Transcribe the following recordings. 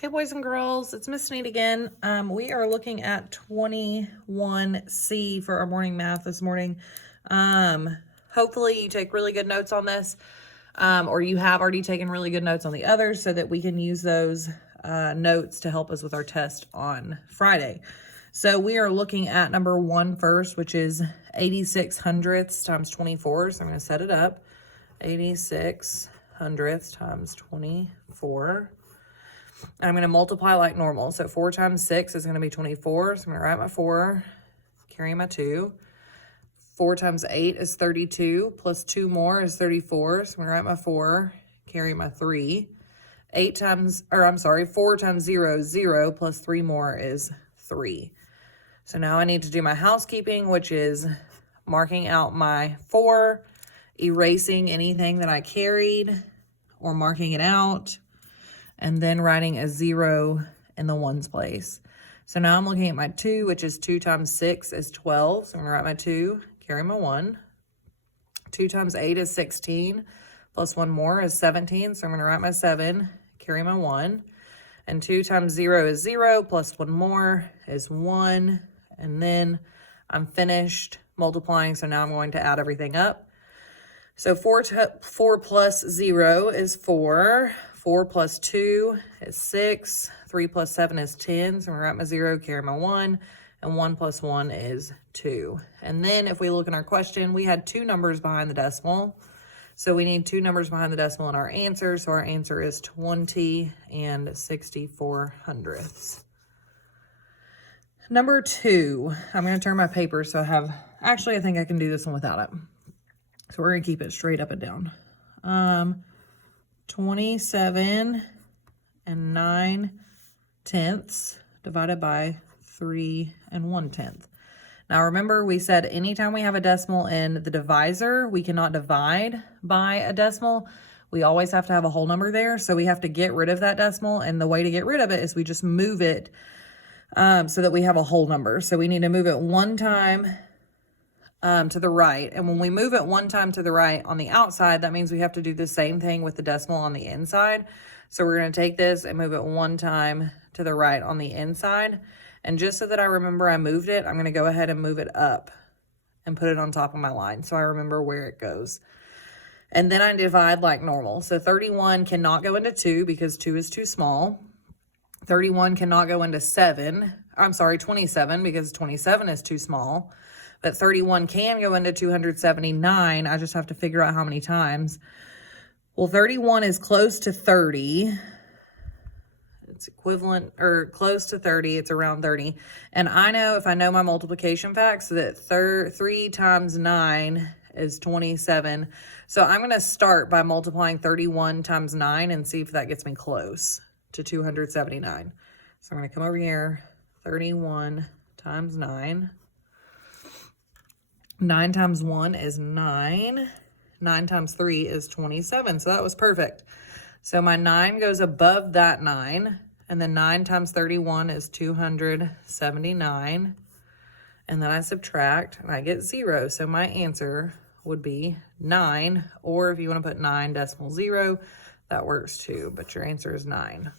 Hey boys and girls, it's Miss Neat again. We are looking at 21C for our morning math this morning. Hopefully you take really good notes on this, or you have already taken really good notes on the others so that we can use those notes to help us with our test on Friday. So we are looking at number 1 first, which is 86 hundredths times 24. So I'm going to set it up. 86 hundredths times 24. I'm going to multiply like normal. So 4 times 6 is going to be 24. So I'm going to write my 4, carry my 2. 4 times 8 is 32, plus 2 more is 34. So I'm going to write my 4, carry my 3. 4 times 0 is 0, plus 3 more is 3. So now I need to do my housekeeping, which is marking out my 4, erasing anything that I carried, or marking it out, and then writing a 0 in the ones place. So now I'm looking at my 2, which is 2 times 6 is 12. So I'm going to write my 2, carry my 1. 2 times 8 is 16, plus 1 more is 17. So I'm going to write my 7, carry my 1. And 2 times 0 is 0, plus 1 more is 1. And then I'm finished multiplying, so now I'm going to add everything up. So 4 plus 0 is 4. 4 plus 2 is 6. 3 plus 7 is 10. So I'm going to write my 0, carry my 1. And 1 plus 1 is 2. And then if we look in our question, we had 2 numbers behind the decimal. So we need 2 numbers behind the decimal in our answer. So our answer is 20 and 64 hundredths. Number 2, I'm going to turn my paper so I think I can do this one without it. So we're going to keep it straight up and down. 27 and 9/10 divided by 3 1/10. Now remember, we said anytime we have a decimal in the divisor, we cannot divide by a decimal. We always have to have a whole number there. So we have to get rid of that decimal. And the way to get rid of it is we just move it so that we have a whole number. So we need to move it 1 time to the right. And when we move it 1 time to the right on the outside, that means we have to do the same thing with the decimal on the inside. So we're going to take this and move it 1 time to the right on the inside. And just so that I remember I moved it, I'm going to go ahead and move it up and put it on top of my line so I remember where it goes. And then I divide like normal. So 31 cannot go into 2 because 2 is too small. 31 cannot go into 27 because 27 is too small. But 31 can go into 279. I just have to figure out how many times. Well, 31 is close to 30. It's equivalent or close to 30. It's around 30. And I know, if I know my multiplication facts, that 3 times 9 is 27. So I'm going to start by multiplying 31 times 9 and see if that gets me close to 279. So I'm going to come over here. 31 times 9. 9 times 1 is 9. 9 times 3 is 27. So that was perfect. So my 9 goes above that 9. And then 9 times 31 is 279. And then I subtract and I get 0. So my answer would be 9. Or if you want to put 9.0, that works too. But your answer is 9.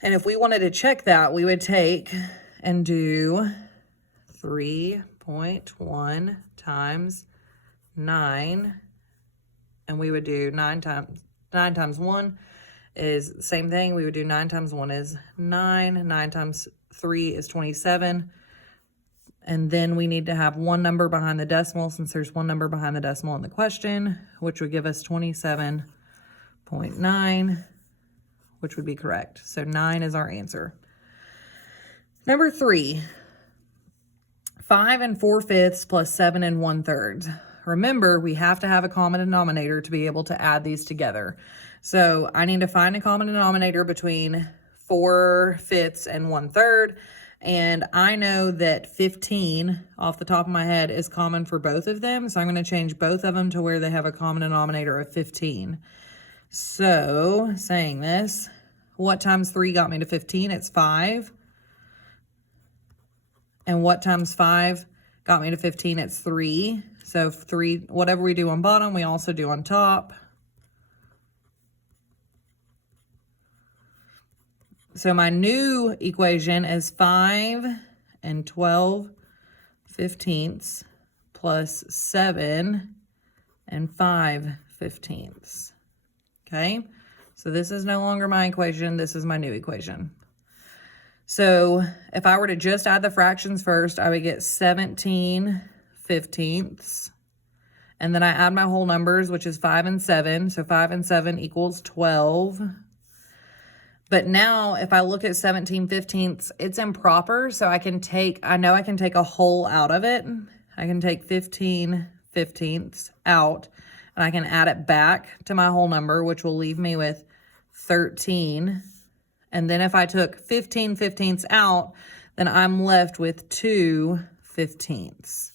And if we wanted to check that, we would take and do 3.1 times 9, and we would do 9 times 1 is the same thing. We would do 9 times 1 is 9. 9 times 3 is 27. And then we need to have 1 number behind the decimal, since there's 1 number behind the decimal in the question, which would give us 27.9, which would be correct. So 9 is our answer. Number 3. 5 4/5 plus 7 1/3. Remember, we have to have a common denominator to be able to add these together. So I need to find a common denominator between 4/5 and 1/3. And I know that 15 off the top of my head is common for both of them. So I'm going to change both of them to where they have a common denominator of 15. So saying this, what times 3 got me to 15? It's 5. And what times 5 got me to 15? It's 3. So 3, whatever we do on bottom, we also do on top. So my new equation is 5 and 12/15 plus 7 and 5/15. Okay, so this is no longer my equation. This is my new equation. So if I were to just add the fractions first, I would get 17/15. And then I add my whole numbers, which is 5 and 7. So 5 and 7 equals 12. But now if I look at 17/15, it's improper. So I know I can take a whole out of it. I can take 15/15 out, and I can add it back to my whole number, which will leave me with 13. And then if I took 15/15 out, then I'm left with 2/15.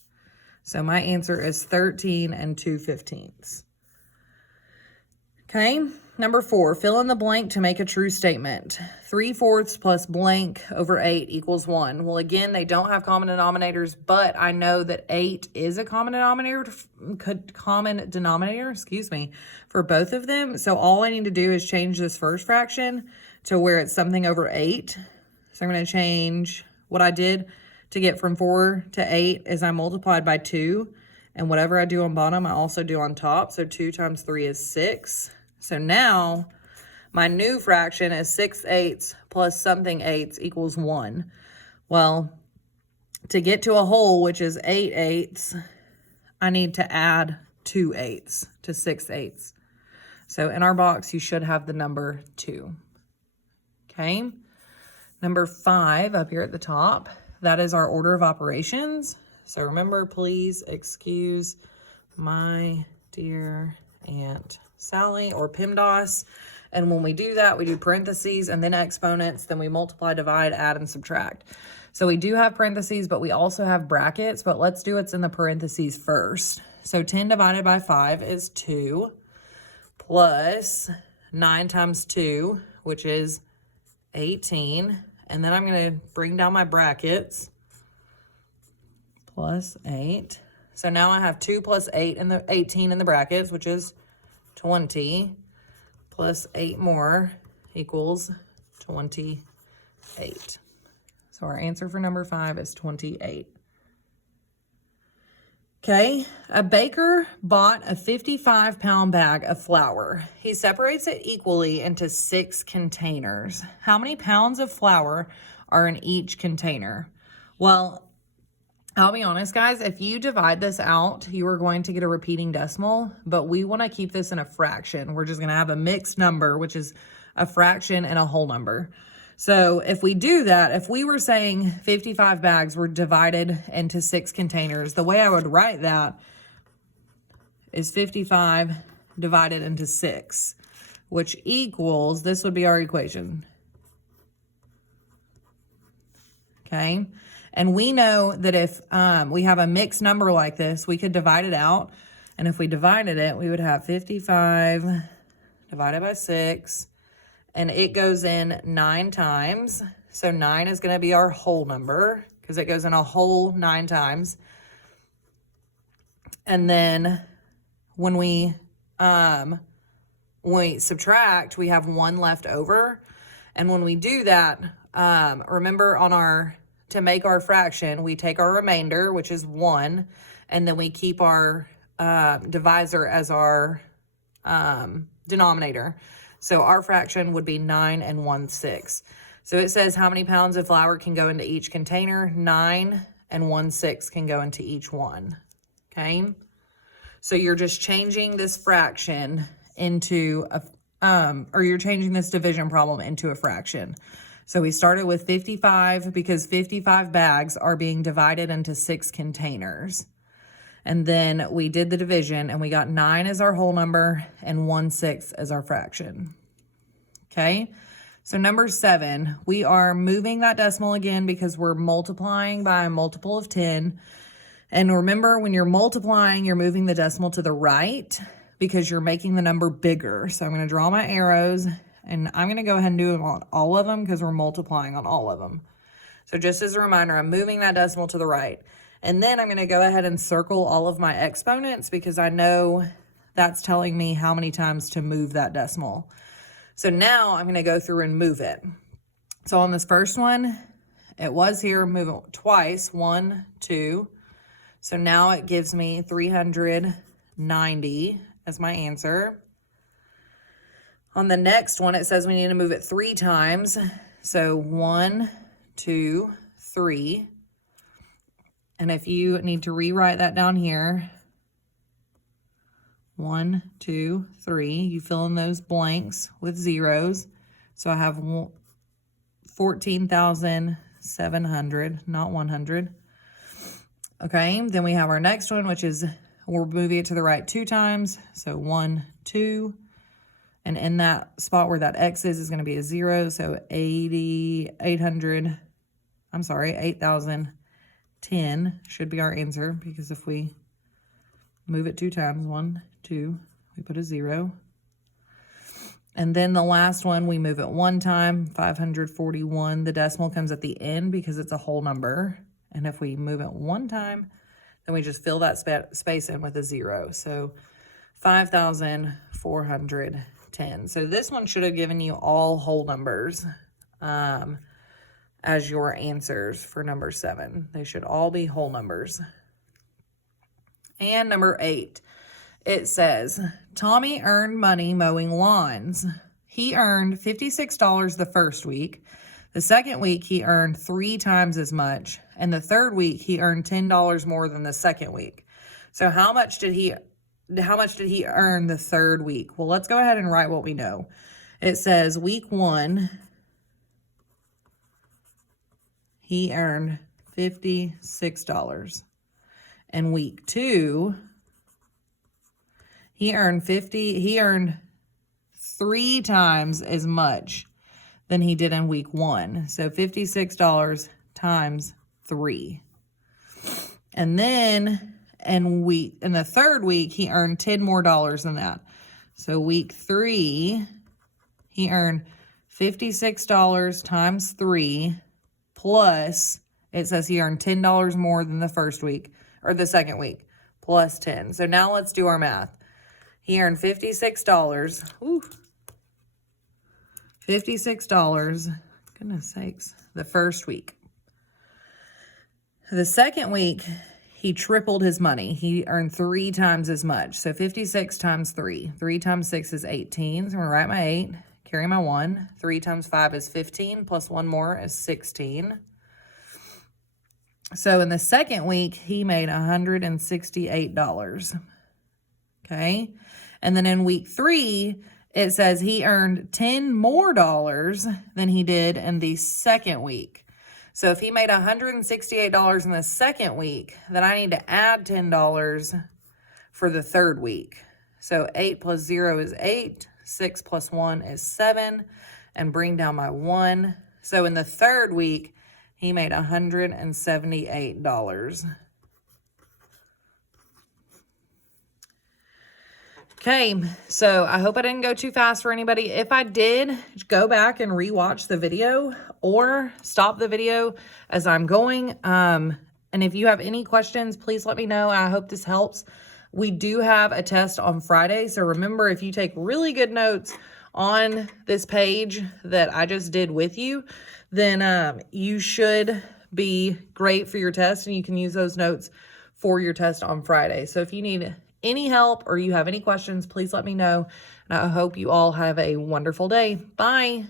So my answer is 13 and 2/15. Okay, number 4, fill in the blank to make a true statement. 3/4 plus blank over 8 equals 1. Well, again, they don't have common denominators, but I know that 8 is a common denominator, for both of them. So all I need to do is change this first fraction to where it's something over 8. So I'm going to change what I did to get from 4 to 8 is I multiplied by 2. And whatever I do on bottom, I also do on top. So 2 times 3 is 6. So now my new fraction is 6/8 plus something eighths equals 1. Well, to get to a whole, which is 8/8, I need to add 2/8 to 6/8. So in our box, you should have the number 2. Okay. Number 5 up here at the top, that is our order of operations. So remember, please excuse my dear Aunt Sally, or PEMDAS. And when we do that, we do parentheses and then exponents, then we multiply, divide, add, and subtract. So we do have parentheses, but we also have brackets, but let's do what's in the parentheses first. So 10 divided by 5 is 2, plus 9 times 2, which is 18. And then I'm going to bring down my brackets, plus 8. So now I have 2 plus 8 and the 18 in the brackets, which is 20, plus 8 more equals 28. So our answer for number 5 is 28. Okay, a baker bought a 55-pound bag of flour. He separates it equally into 6 containers. How many pounds of flour are in each container? Well, I'll be honest, guys, if you divide this out, you are going to get a repeating decimal, but we want to keep this in a fraction. We're just going to have a mixed number, which is a fraction and a whole number. So if we do that, if we were saying 55 bags were divided into 6 containers, the way I would write that is 55 divided into 6, which equals, this would be our equation. Okay. And we know that if we have a mixed number like this, we could divide it out. And if we divided it, we would have 55 divided by 6. And it goes in 9 times. So 9 is going to be our whole number because it goes in a whole 9 times. And then when we subtract, we have 1 left over. And when we do that, remember to make our fraction, we take our remainder, which is 1, and then we keep our divisor as our denominator. So our fraction would be 9 and 1/6. So it says how many pounds of flour can go into each container? 9 and 1/6 can go into each one. Okay. So you're just changing this fraction into you're changing this division problem into a fraction. So we started with 55 because 55 bags are being divided into 6 containers. And then we did the division and we got 9 as our whole number and 1/6 as our fraction. Okay. So number 7, we are moving that decimal again because we're multiplying by a multiple of 10. And remember, when you're multiplying, you're moving the decimal to the right because you're making the number bigger. So I'm going to draw my arrows and I'm going to go ahead and do them on all of them because we're multiplying on all of them. So just as a reminder, I'm moving that decimal to the right. And then I'm going to go ahead and circle all of my exponents because I know that's telling me how many times to move that decimal. So now I'm going to go through and move it. So on this first one, it was here, move it twice, 1, 2. So now it gives me 390 as my answer. On the next one, it says we need to move it 3 times. So 1, 2, 3. And if you need to rewrite that down here, 1, 2, 3, you fill in those blanks with zeros. So I have 14,700, not 100. Okay, then we have our next one, which is we're moving it to the right 2 times. So 1, 2. And in that spot where that X is going to be a 0. So 8,010 should be our answer, because if we move it 2 times, 1, 2, we put a 0. And then the last one, we move it 1 time, 541. The decimal comes at the end because it's a whole number. And if we move it 1 time, then we just fill that space in with a 0. So 5,410. So this one should have given you all whole numbers as your answers for number 7. They should all be whole numbers. And number 8. It says, Tommy earned money mowing lawns. He earned $56 the first week. The second week, he earned 3 times as much. And the third week, he earned $10 more than the second week. So how much did he earn the third week? Well, let's go ahead and write what we know. It says week 1, he earned $56. And week 2, he earned 3 times as much than he did in week 1. So $56 times 3. And then in the third week, he earned $10 more than that. So week 3, he earned $56 times 3 plus, it says he earned $10 more than the first week, or the second week, plus 10. So now let's do our math. He earned $56. Ooh. $56. Goodness sakes. The first week. The second week, he tripled his money. He earned 3 times as much. So 56 times 3. 3 times 6 is 18. So I'm going to write my 8. Carry my 1. 3 times 5 is 15. Plus 1 more is 16. So in the second week, he made $168. Okay. And then in week 3, it says he earned $10 more than he did in the second week. So if he made $168 in the second week, then I need to add $10 for the third week. So 8 plus 0 is 8. 6 plus 1 is 7. And bring down my 1. So in the third week, he made $178. Okay, so I hope I didn't go too fast for anybody. If I did, go back and rewatch the video or stop the video as I'm going. And if you have any questions, please let me know. I hope this helps. We do have a test on Friday. So remember, if you take really good notes on this page that I just did with you, then you should be great for your test, and you can use those notes for your test on Friday. So if you need any help or you have any questions, please let me know. And I hope you all have a wonderful day. Bye.